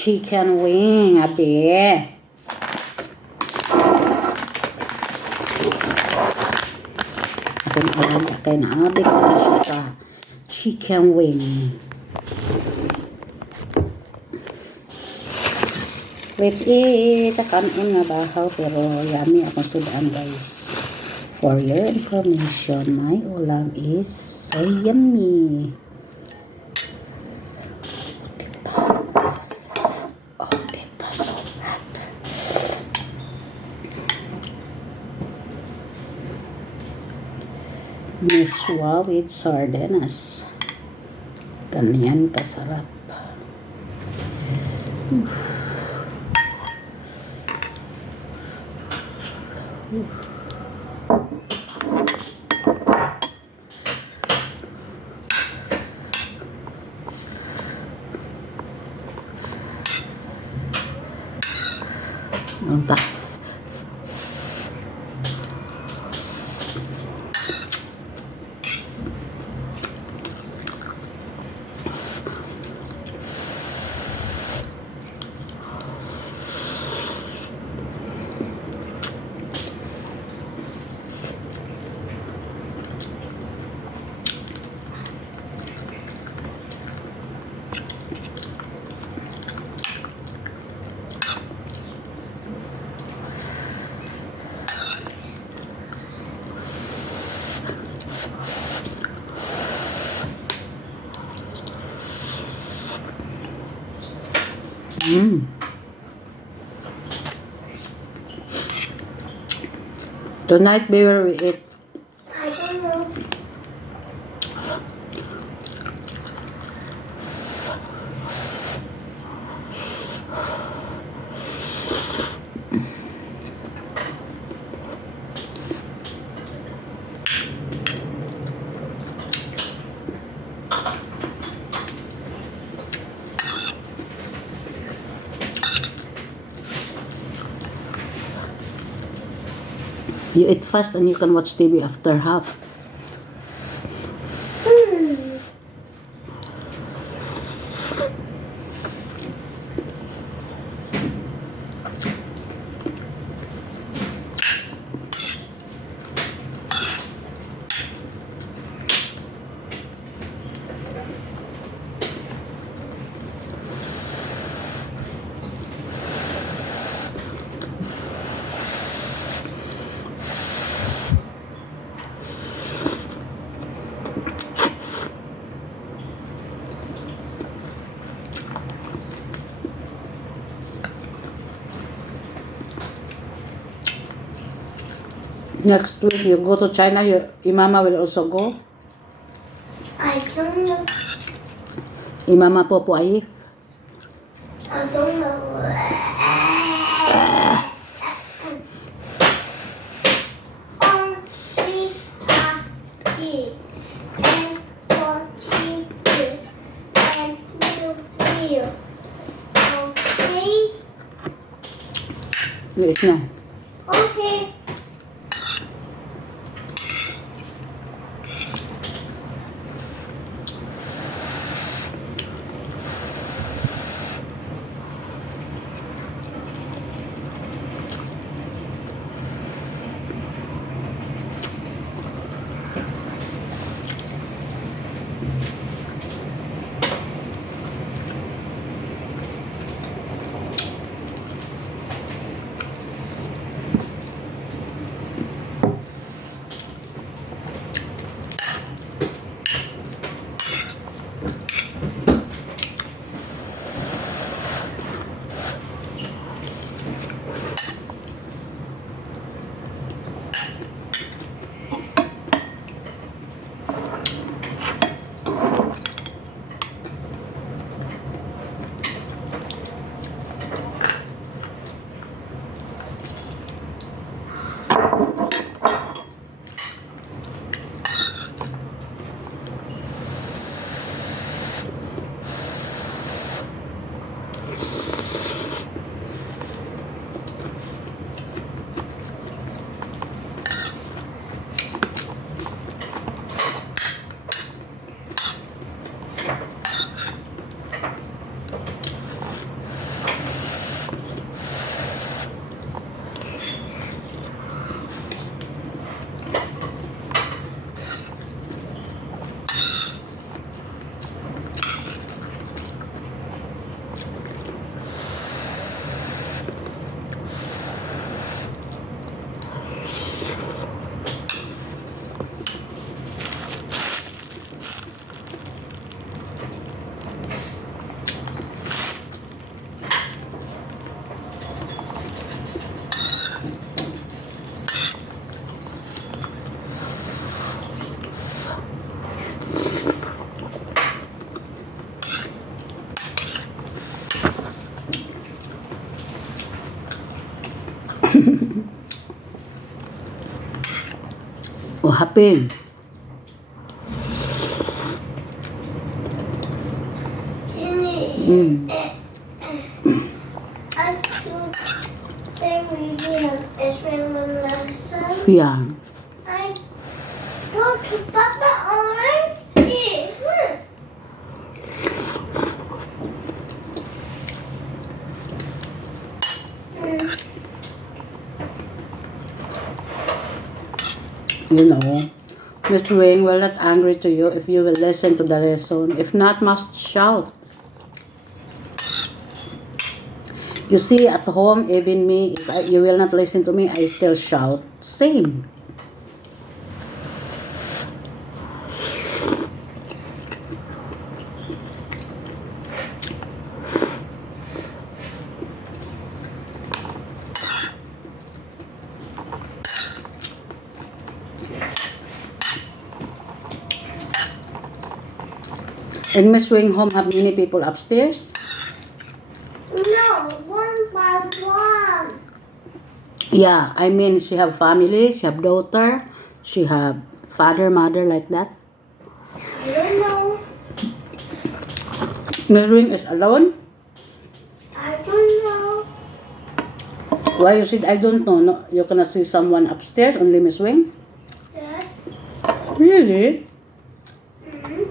chicken wing, abi. Akin alaga kay na abi ko siya sa chicken wing. Let's eat. Kanin nga bahaw pero yummy akong sudan, guys. For your information, my ulam is so yummy. Miswa with sardinas. Ganyan kasarap. Entah. Tonight, where we eat? I don't know. You eat fast and you can watch TV after half. Next week you go to China, your mama will also go. I don't know. Mama po po ay. I don't know. Only happy and watching you and you. Okay? You eat na. Okay. What happened? Jenny, I took the reading of Israel lesson. Yeah. I told to Papa already. You know, Miss Wing will not angry to you if you will listen to the lesson. If not, must shout. You see, at home, even me, if you will not listen to me, I still shout. Same. In Miss Wing home, have many people upstairs? No, one by one. Yeah, I mean, she have family, she have daughter, she have father, mother, like that. I don't know. Miss Wing is alone? I don't know. Why you said I don't know? No, you cannot see someone upstairs, only Miss Wing? Yes. Really? Mm-hmm.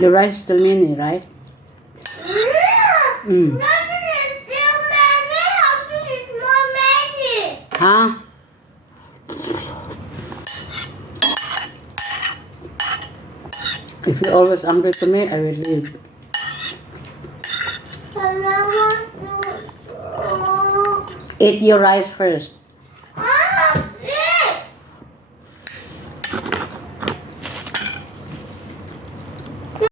The rice is still mini, right? Mm. Nothing is still many. Nothing is more many. Huh? If you're always angry to me, I will leave. And I want to. Eat your rice first.